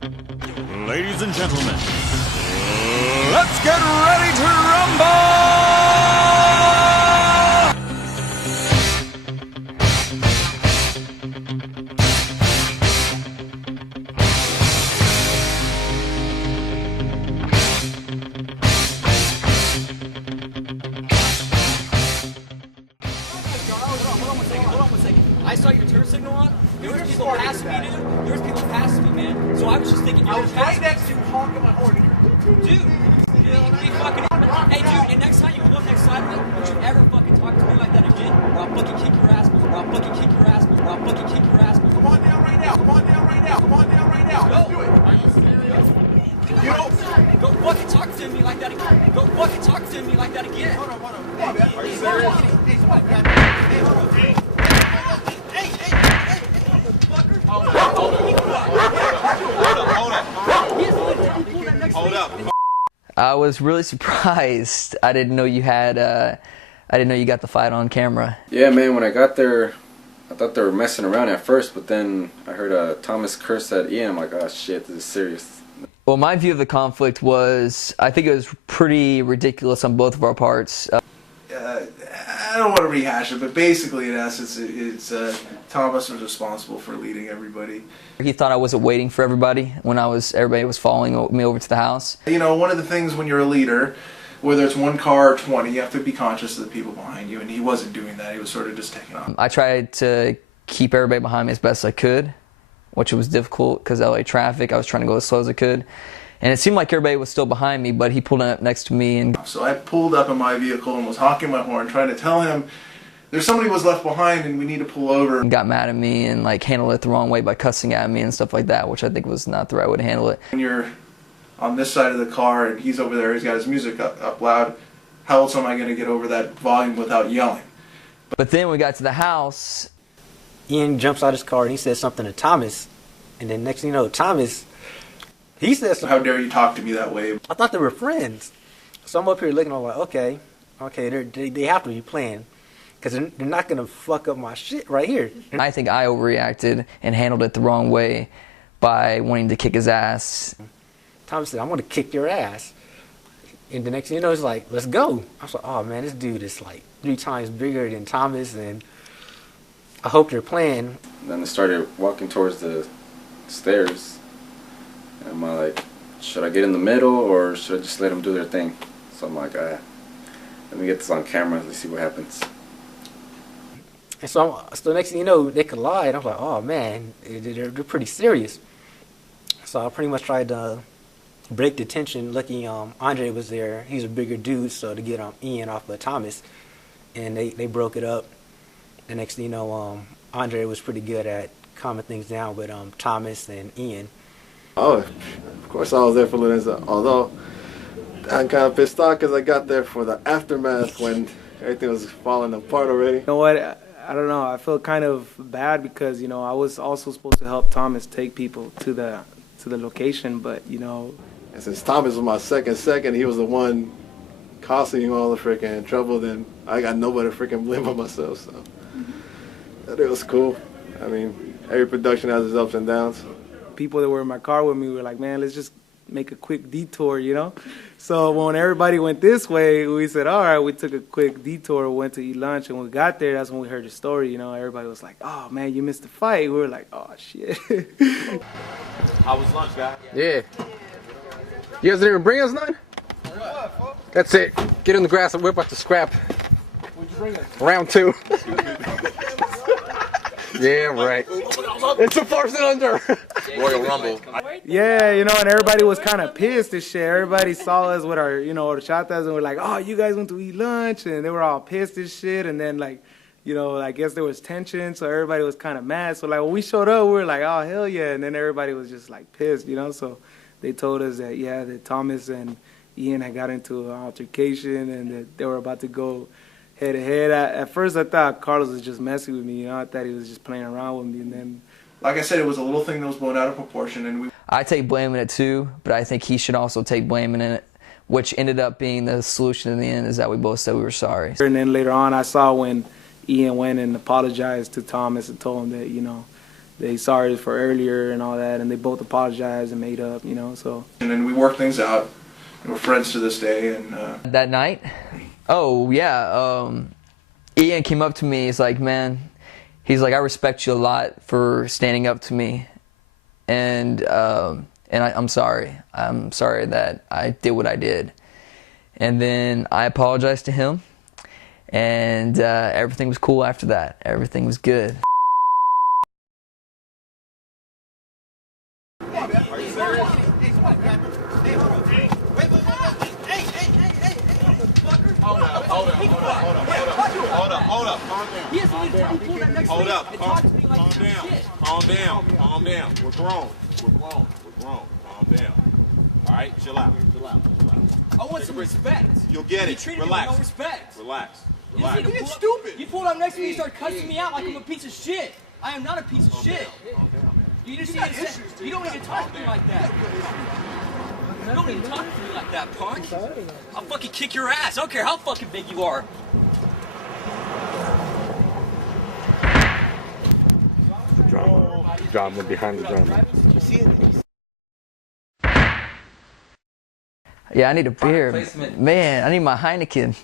Ladies and gentlemen, let's get ready to rumble! Hold on one second. I saw your turn signal on. There was people passing me, dude. There was people passing me, man. So I was just thinking, I was right next to you honking my horn. Dude, be fucking. Hey, dude, and next time you come up next side of me, don't you ever fucking talk to me like that again, or I'll fucking kick your ass, or I'll fucking kick your ass, or I'll fucking kick your ass. Come on down right now. Come on down right now. Come on down right now. Let's do it. Are you serious? You know, go fucking talk to me like that again. Go fucking talk to me like that again. Hold on. Come on, man. Are you serious? Hey, come on, man. Hey, hold on. Hey. Hold up. I was really surprised. I didn't know you had. I didn't know you got the fight on camera. Yeah, man. When I got there, I thought they were messing around at first, but then I heard Thomas curse at Ian. I'm like, oh shit, this is serious. Well, my view of the conflict was, I think it was pretty ridiculous on both of our parts. I don't want to rehash it, but basically, in essence, it's Thomas was responsible for leading everybody. He thought I wasn't waiting for everybody when everybody was following me over to the house. You know, one of the things when you're a leader, whether it's one car or 20, you have to be conscious of the people behind you, and he wasn't doing that. He was sort of just taking off. I tried to keep everybody behind me as best I could, which was difficult because LA traffic. I was trying to go as slow as I could. And it seemed like everybody was still behind me, but he pulled up next to me. And so I pulled up in my vehicle and was honking my horn, trying to tell him there's somebody was left behind and we need to pull over. Got mad at me and like handled it the wrong way by cussing at me and stuff like that, which I think was not the right way to handle it. When you're on this side of the car and he's over there, he's got his music up loud, how else am I going to get over that volume without yelling? But then when we got to the house, Ian jumps out of his car and he says something to Thomas, and then next thing you know, Thomas, he says, "How dare you talk to me that way?" I thought they were friends. So I'm up here looking, I'm like, okay, they have to be playing, because they're not going to fuck up my shit right here. I think I overreacted and handled it the wrong way by wanting to kick his ass. Thomas said, I'm going to kick your ass. And the next thing you know, it's like, let's go. I was like, oh man, this dude is like 3 times bigger than Thomas, and I hope they're playing. And then I started walking towards the stairs. And I'm like, should I get in the middle or should I just let them do their thing? So I'm like, let me get this on camera. Let's see what happens. And so next thing you know, they collide. I was like, oh man, they're pretty serious. So I pretty much tried to break the tension. Lucky Andre was there. He's a bigger dude, so to get Ian off of Thomas. And they broke it up. The next thing you know, Andre was pretty good at calming things down with Thomas and Ian. Oh, of course I was there for Lorenzo, although I'm kind of pissed off because I got there for the aftermath when everything was falling apart already. You know what, I don't know, I feel kind of bad because, you know, I was also supposed to help Thomas take people to the location, but, you know. And since Thomas was my second, he was the one causing you all the freaking trouble, then I got nobody to freaking blame but myself, so. It was cool. I mean, every production has its ups and downs. People that were in my car with me were like, man, let's just make a quick detour, you know? So when everybody went this way, we said, all right, we took a quick detour, went to eat lunch, and when we got there, that's when we heard the story, you know? Everybody was like, oh, man, you missed the fight. We were like, oh, shit. How was lunch, guy? Yeah. You guys didn't even bring us none? That's it. Get in the grass and whip out the scrap. What'd you bring us? Round 2. Yeah, right. It's a first and under. Royal Rumble. Yeah, you know, and everybody was kind of pissed and shit. Everybody saw us with our, you know, horchatas, and we're like, oh, you guys went to eat lunch, and they were all pissed and shit, and then, like, you know, I guess there was tension, so everybody was kind of mad. So, like, when we showed up, we were like, oh, hell yeah, and then everybody was just, like, pissed, you know, so they told us that, yeah, that Thomas and Ian had got into an altercation, and that they were about to go head-to-head. At first, I thought Carlos was just messing with me, you know, I thought he was just playing around with me, and then... Like I said, it was a little thing that was blown out of proportion, and I take blame in it too, but I think he should also take blame in it, which ended up being the solution in the end, is that we both said we were sorry. And then later on, I saw when Ian went and apologized to Thomas and told him that, you know, they sorry for earlier and all that, and they both apologized and made up, you know. So. And then we worked things out. We're friends to this day. And that night, oh yeah, Ian came up to me. He's like, man, he's like, I respect you a lot for standing up to me, and I'm sorry. I'm sorry that I did what I did. And then I apologized to him, and everything was cool after that. Everything was good. Hold up. Calm down. We're grown. Calm down. All right, chill out. I want some respect. You'll get it. You treated Relax. me with no respect. Relax. You're stupid. You pulled up next to me and started cussing me out like I'm a piece of shit. I am not a piece of shit. You just you don't need to talk to me like that. You don't need to talk to me like that, punk. I'll fucking kick your ass. I don't care how fucking big you are. Drama behind the drama. Yeah, I need a beer. Man, I need my Heineken.